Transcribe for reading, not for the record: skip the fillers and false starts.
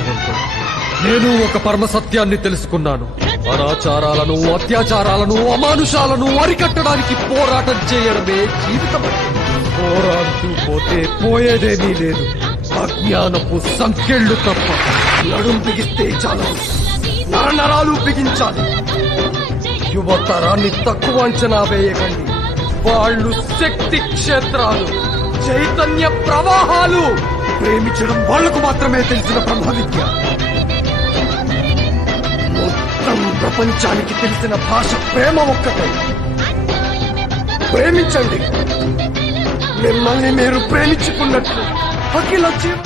వివేకవంతుడు. నేను ఒక పరమ సత్యాన్ని తెలుసుకున్నాను. అనాచారాలను, అత్యాచారాలను, అమానుషాలను అరికట్టడానికి పోరాటం చేయడమే జీవితం. పోరాడుతూ పోతే పోయేదేమీ లేదు, అజ్ఞానపు సంఖ్యలు తప్ప. నడుం బిగిస్తే చాలు, నరనరాలు బిగించాలి. యువతరాన్ని తక్కువ అంచనా వేయకండి. వాళ్ళు శక్తి క్షేత్రాలు, చైతన్య ప్రవాహాలు. ప్రేమించడం వాళ్లకు మాత్రమే తెలిసిన బ్రహ్మ విద్య. మొత్తం ప్రపంచానికి తెలిసిన భాష ప్రేమ ఒక్కటే. ప్రేమించండి, మిమ్మల్ని మీరు ప్రేమించుకున్నట్లు అఖిల జీవ